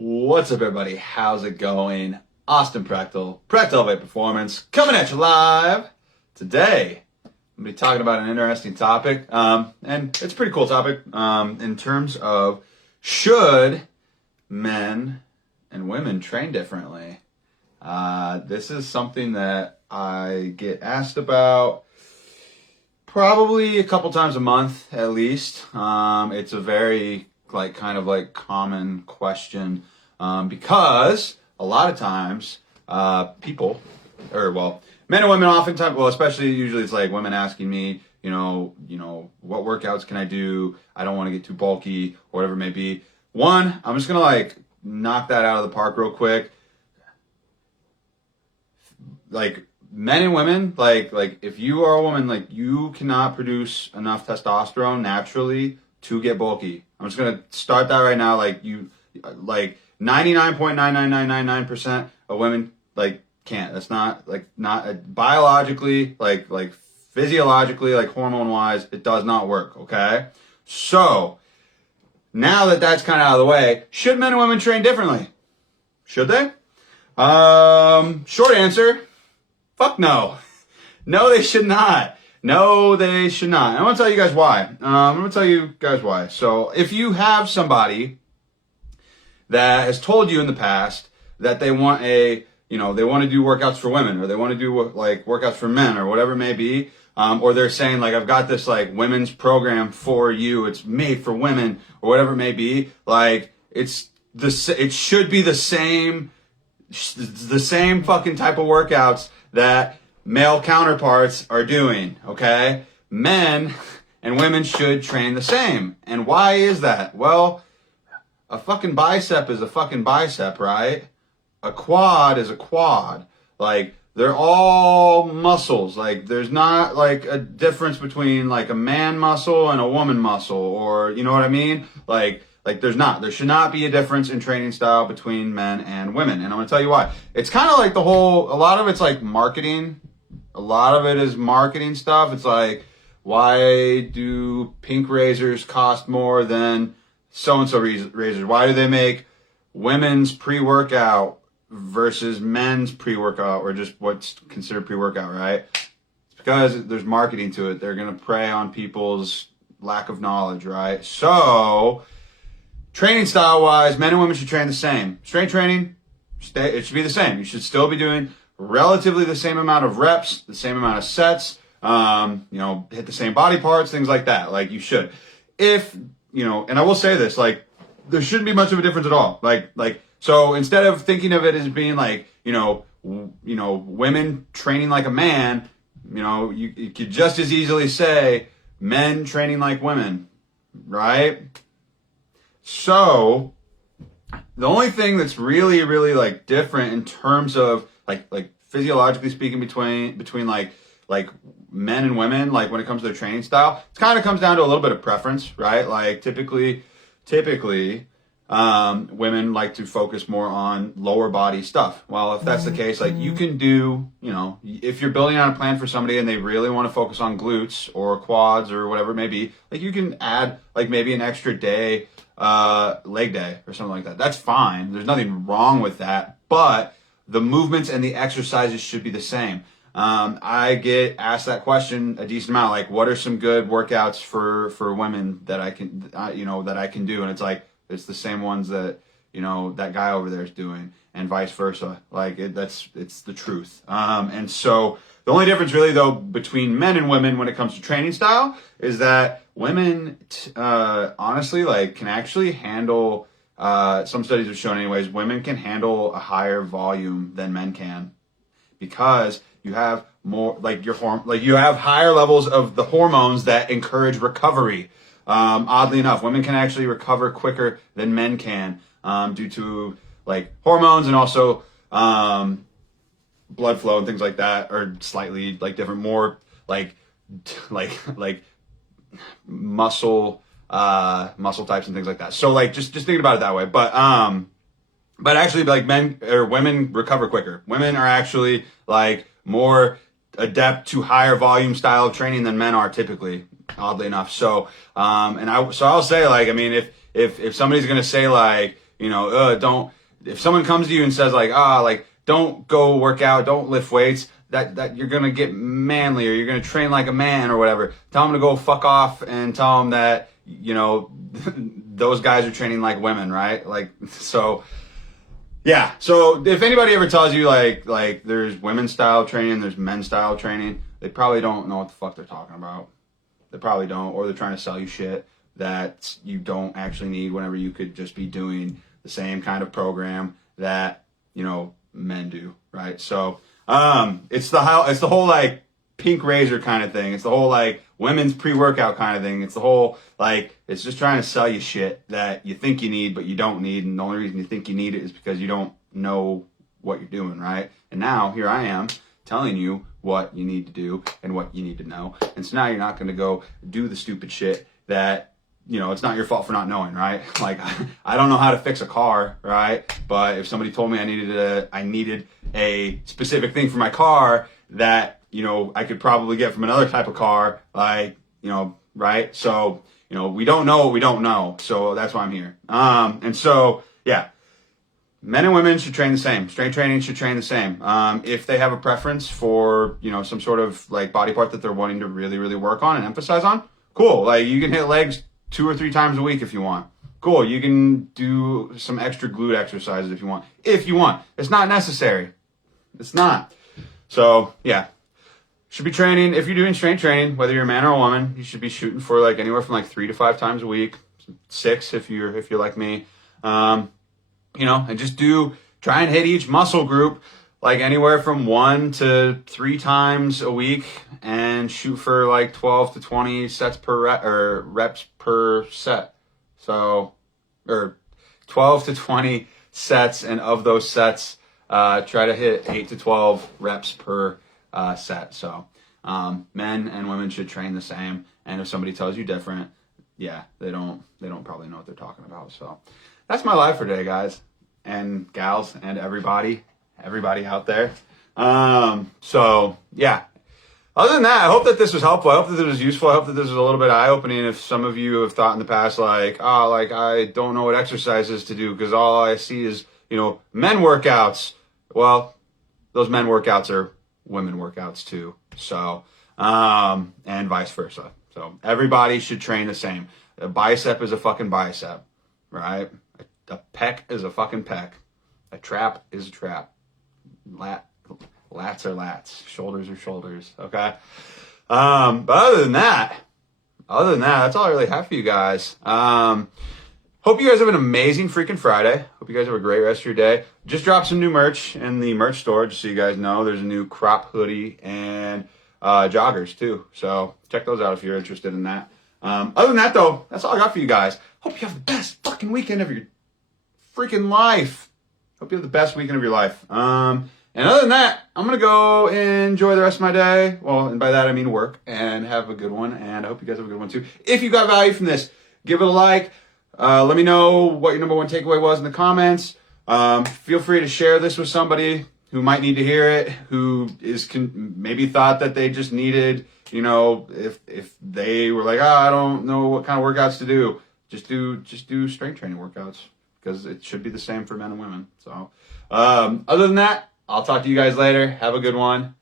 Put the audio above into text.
What's up, everybody? How's it going? Austin Prechtel, Prechtel Elevate Performance, coming at you live. Today, I'm going to be talking about an interesting topic, and it's a pretty cool topic in terms of should men and women train differently. This is something that I get asked about probably a couple times a month at least. It's a very common question because a lot of times men and women oftentimes, especially usually it's like women asking me, what workouts can I do? I don't want to get too bulky or whatever it may be. One, I'm just gonna knock that out of the park real quick. Men and women, if you are a woman, you cannot produce enough testosterone naturally to get bulky. I'm just gonna start that right now. 99.99999% of women can't. That's not biologically, physiologically, hormone wise, it does not work. Okay, so now that that's kind of out of the way, should men and women train differently? Should they? Short answer, fuck no. No, they should not. No, they should not. And I'm going to tell you guys why. So if you have somebody that has told you in the past that they want they want to do workouts for women, or they want to do workouts for men, or whatever it may be, or they're saying I've got this women's program for you, it's made for women, or whatever it may be, it should be the same fucking type of workouts that male counterparts are doing, okay? Men and women should train the same. And why is that? Well, a fucking bicep is a fucking bicep, right? A quad is a quad. They're all muscles. There's not a difference between a man muscle and a woman muscle, or you know what I mean? There's not. There should not be a difference in training style between men and women. And I'm gonna tell you why. It's kind of a lot of it's marketing. A lot of it is marketing stuff. It's why do pink razors cost more than so-and-so razors? Why do they make women's pre-workout versus men's pre-workout, or just what's considered pre-workout, right? It's because there's marketing to it. They're going to prey on people's lack of knowledge, right? So, training style-wise, men and women should train the same. Strength training, it should be the same. You should still be doing relatively the same amount of reps, the same amount of sets, hit the same body parts, things like that. You should. And I will say this, there shouldn't be much of a difference at all. So instead of thinking of it as being women training like a man, you could just as easily say men training like women, right? So the only thing that's really, really different in terms of physiologically speaking between men and women, when it comes to their training style, it kind of comes down to a little bit of preference, right? Typically, women like to focus more on lower body stuff. Well, if that's the case, you can do, if you're building on a plan for somebody and they really want to focus on glutes or quads or whatever it may be, you can add maybe an extra day, leg day or something like that. That's fine. There's nothing wrong with that, but the movements and the exercises should be the same. I get asked that question a decent amount, what are some good workouts for women that I can, that I can do? And it's the same ones that, that guy over there is doing, and vice versa. It's the truth. And so the only difference really though between men and women when it comes to training style is that women, honestly, can actually handle, some studies have shown anyways, women can handle a higher volume than men can, because you have more, you have higher levels of the hormones that encourage recovery. Oddly enough, women can actually recover quicker than men can, due to hormones, and also blood flow and things like that are slightly different, more muscle types and things like that. So just thinking about it that way. But actually men or women recover quicker. Women are actually more adept to higher volume style of training than men are typically, oddly enough. So, I'll say, if somebody's going to say don't, if someone comes to you and says like, don't go work out, don't lift weights, that you're going to get manly or you're going to train like a man or whatever. Tell them to go fuck off and tell them that, those guys are training like women, right? Like, so, yeah. So if anybody ever tells you like there's women's style training, there's men's style training, they probably don't know what the fuck they're talking about. They probably don't, or they're trying to sell you shit that you don't actually need whenever you could just be doing the same kind of program that, men do, right? So, it's the whole like pink razor kind of thing. It's the whole like women's pre-workout kind of thing. It's the whole like, it's just trying to sell you shit that you think you need, but you don't need. And the only reason you think you need it is because you don't know what you're doing, right? And now here I am telling you what you need to do and what you need to know. And so now you're not going to go do the stupid shit that, it's not your fault for not knowing, right? Like, I don't know how to fix a car, right? But if somebody told me I needed a specific thing for my car that, I could probably get from another type of car, like, right? So, we don't know what we don't know. So that's why I'm here. And so, yeah, men and women should train the same. Strength training should train the same. If they have a preference for, some sort of like body part that they're wanting to really, really work on and emphasize on, cool. Like you can hit legs 2 or 3 times a week if you want. Cool. You can do some extra glute exercises if you want. It's not necessary. It's not. So yeah, should be training. If you're doing strength training, whether you're a man or a woman, you should be shooting for like anywhere from like 3 to 5 times a week, 6 if you're like me. And just try and hit each muscle group like anywhere from 1 to 3 times a week and shoot for like 12 to 20 sets per reps per set. So, or 12 to 20 sets, and of those sets, try to hit 8 to 12 reps per set. So, men and women should train the same. And if somebody tells you different, yeah, they don't probably know what they're talking about. So that's my life for today, guys and gals and everybody out there. So yeah, other than that, I hope that this was helpful. I hope that this was useful. I hope that this was a little bit eye-opening. If some of you have thought in the past, like I don't know what exercises to do because all I see is, men workouts. Well, those men workouts are women workouts too. So, and vice versa. So everybody should train the same. A bicep is a fucking bicep, right? A pec is a fucking pec. A trap is a trap. Lats are lats. Shoulders are shoulders. Okay. But other than that, that's all I really have for you guys. Hope you guys have an amazing freaking Friday. Hope you guys have a great rest of your day. Just dropped some new merch in the merch store, just so you guys know. There's a new crop hoodie and joggers too. So check those out if you're interested in that. Other than that though, that's all I got for you guys. Hope you have the best fucking weekend of your freaking life. Hope you have the best weekend of your life. And other than that, I'm going to go enjoy the rest of my day. Well, and by that I mean work, and have a good one. And I hope you guys have a good one too. If you got value from this, give it a like. Let me know what your number 1 takeaway was in the comments. Feel free to share this with somebody who might need to hear it, who maybe thought that they just needed, if they were like, I don't know what kind of workouts to do, just do strength training workouts, because it should be the same for men and women. So, other than that, I'll talk to you guys later. Have a good one.